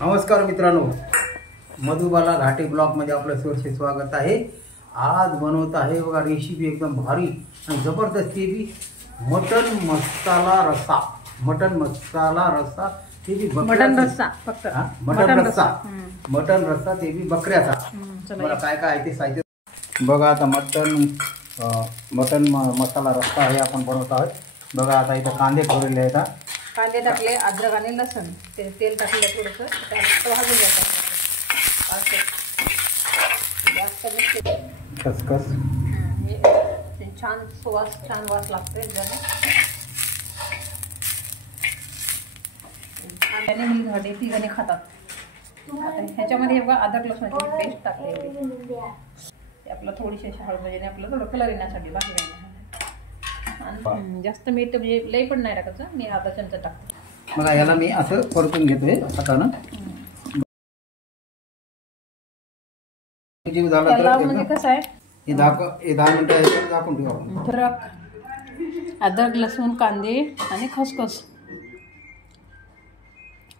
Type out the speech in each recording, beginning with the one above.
नमस्कार मित्रांनो, मधुबाला घाटे ब्लॉग मध्ये आपलं सहर्ष स्वागत आहे। आज बनवत आहे बघा रेसिपी एकदम भारी आणि जबरदस्त भी मटन मसाला रस्सा। मटन मसाला रस्सा ते भी मटन रस्सा फक्त मटन रस्सा ते भी बकऱ्याचा। मला काय काय आहे ते साहित्य बघा। आता मटन मसाला रस्सा आहे आपण बनवत आहोत। बघा आता इथं कांदे ठेवलेले आहेत, कांदे टाकले, अद्रक आणि लसूण, तेल टाकले थोडंसं, भाजून घ्यायचं। खसखस छान सुवास, छान वास लागते आणि ती गणे खातात। ह्याच्यामध्ये बघा अद्रक लसूणाची पेस्ट टाकली, आपलं थोडीशी हळद आपलं थोडं कलर येण्यासाठी, बाकी नाही। जास्त मीठ म्हणजे लई पण नाही टाकायचं, मी अर्धा चमचा टाकते। बघा याला मी असं परतून घेतोय हातानं। म्हणजे कसं आहे, हे 10 मिनिटं झाकून ठेवू आपण। अद्रक लसूण कांदे आणि खसखस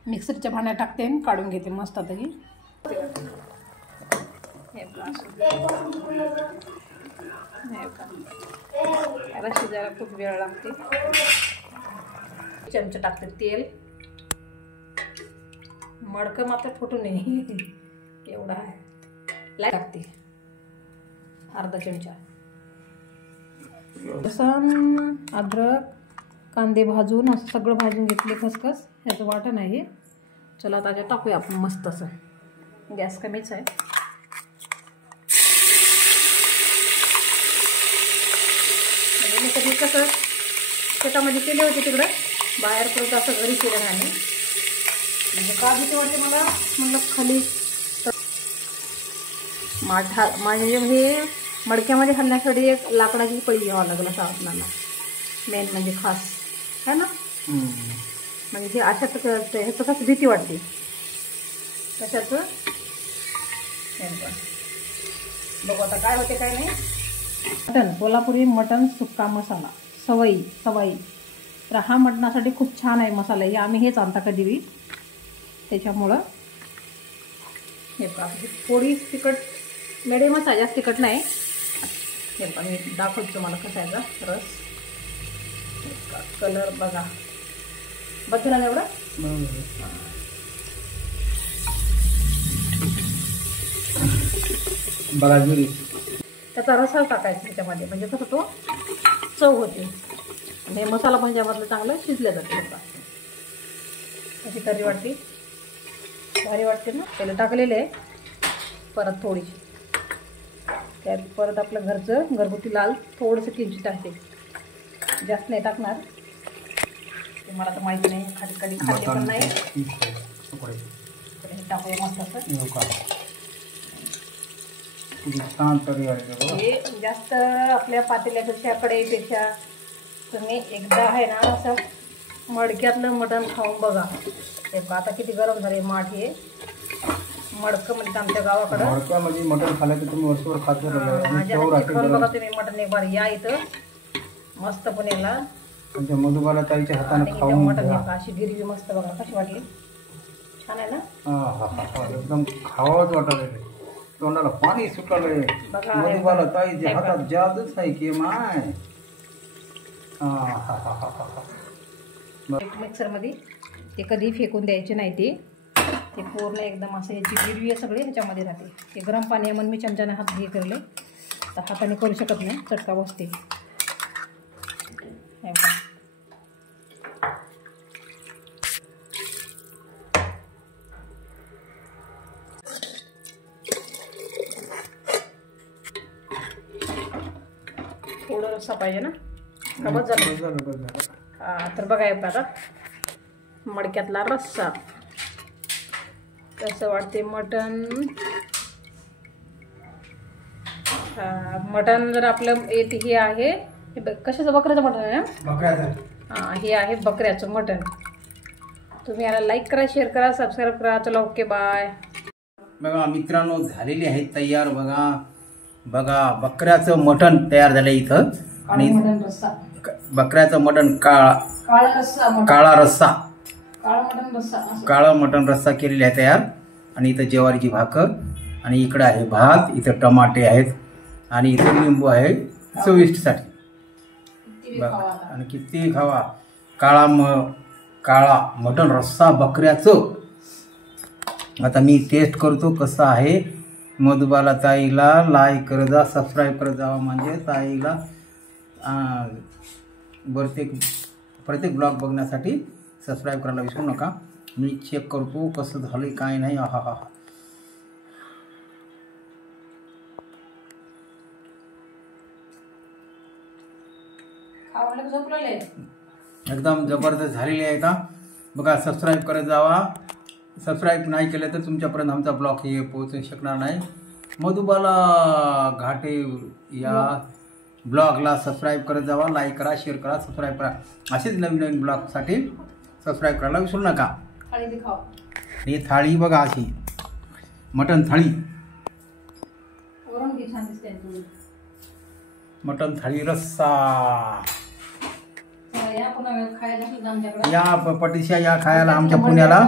मिक्सरच्या भांड्यात टाकते, काढून घेते मस्त तरी। याला शिजायला खूप वेळ लागते। चमचा टाकते तेल, मडकं मात्र फुटू नये एवढा आहे, टाकते अर्धा चमचा। लसूण अद्रक कांदे भाजून असं सगळं भाजून घेतले, खसखस ह्याचं वाटण आहे। चला आता टाकूया आपण मस्त असं, गॅस कमीच आहे। मी कधी कसं शेतामध्ये केले होते, तिकडं बाहेर परत असं घरी केलं नाही, म्हणजे का भीती वाटते मला, म्हणलं खाली माझे हे मडक्यामध्ये हलण्यासाठी एक लाकडाची पळी घ्यावं लागलं असं आपल्याला, मेन म्हणजे खास है ना। म्हणजे हे अशाच ह्याचं कसं भीती वाटते कशाचं, बघू आता काय होते काय नाही। मटन कोल्हापुरी मटन सुक्का मसाला सवई तर हा मटणासाठी खूप छान आहे मसाला, हे आम्ही हेच आणता कधी बी, त्याच्यामुळं हे थोडी तिखट मिडियमच आहे, जास्त तिखट नाही। हे पण मी दाखवतो तुम्हाला कसा आहे रस, कलर बघा, बघितला एवढं बघा। त्याचा रसा टाकायचा त्याच्यामध्ये, म्हणजे कसं तो चव होते आणि हे मसाला पण ज्यामधलं चांगलं शिजलं जाते। अशी तरी वाटते, भारी वाटते ना। त्याला टाकलेले आहे परत थोडीशी, त्यात परत आपलं घरचं घरगुती लाल थोडंसं किंचित टाकते, जास्त नाही टाकणार, मला तर माहिती नाही, कधी खाल्ले पण नाही। हे टाकूया मस्त असं, हे जास्त आपल्या पातेल्यापेक्षा कढईपेक्षा तुम्ही एकदा आहे ना असं मडक्यातलं मटण खाऊन बघा। हे आता किती गरम झाले माठ, हे मडकं म्हणजे आमच्या गावाकडं मडक्यामध्ये मटण खाल्लं तर तुम्ही वर्षभर खातो बघा तुम्ही। मटण एक बार या इथं मस्त पुण्याला, मधुबाला ताईच्या हाताने खाऊन मटण अशी गिरवी मस्त बघा कशी वाटली, छान आहे ना। एकदम खावाच वाटत, तोंडाला पाणी सुटलंय। मधुबाला ताईच्या हातात जादूच आहे की माय। मिक्सर मध्ये ते कधी फेकून द्यायचे नाही, ते पूर्ण एकदम असं याची गिरवी सगळे ह्याच्यामध्ये राहते। ते गरम पाणी आहे म्हणून मी चमच्याने हात हे करले, तर हाताने करू शकत नाही, चटका बसते। थोडं रस्सा पाहिजे ना, बस झालं। तर बघा आता मडक्यातला रस्सा कसं वाटते मटण। मटण जर आपलं हे आहे, कशाचं, बकऱ्याचं मटण आहे ना, हे आहे बकऱ्याचं मटण। तुम्ही याला लाईक करा, शेअर करा, सबस्क्राईब करा। चला ओके बाय। बघा मित्रांनो, झालेली आहे तयार। बघा बकऱ्याचं मटण तयार झालं इथं, आणि बकऱ्याचं मटण काळा रस्सा काळा मटण रस्सा असं. काळा मटण रस्सा केलेली आहे तयार. आणि इथं ज्वारीची भाकर आणि इकडं आहे भात, इथं टमाटे आहेत आणि इथं लिंबू आहे चविष्टसाठी. किती खावा आता. आणि किती खावा. काळा मटण रस्सा बकऱ्याचं. आता मी टेस्ट करतो कसं आहे. मधुबाला ताईला लाईक करत जा, सबस्क्राईब करत जावा, म्हणजे ताईला प्रत्येक ब्लॉग बघण्यासाठी सबस्क्राईब करायला विसरू नका. मी चेक करतो कसं झालं काय नाही. हा हा एकदम जबरदस्त झालेली आहे. का बघा, सबस्क्राईब करत जावा. सबस्क्राईब नाही केलं तर तुमच्यापर्यंत आमचा ब्लॉग हे पोहोचू शकणार नाही. मधुबाला घाटे या ब्लॉगला सबस्क्राईब करत जावा, लाईक करा, शेअर करा, सबस्क्राईब करा. असेच नवीन नवीन ब्लॉगसाठी सबस्क्राईब करायला विसरू नका. ही थाळी बघा, अशी मटण थाळी. मटण थाळी रस्सा. या पटिशा या खायला आमच्या पुण्याला.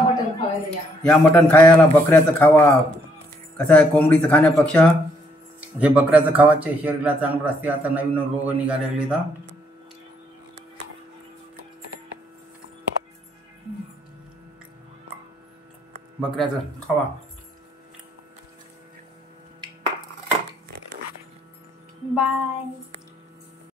या मटण खायला, बकऱ्याचं खावा. कसं आहे, कोंबडीचं खाण्यापेक्षा हे बकऱ्याचं खावाचे शरीराला चांगलं असते. आता नवीन रोग निघालेले तर बकऱ्याचं खावा. बाय.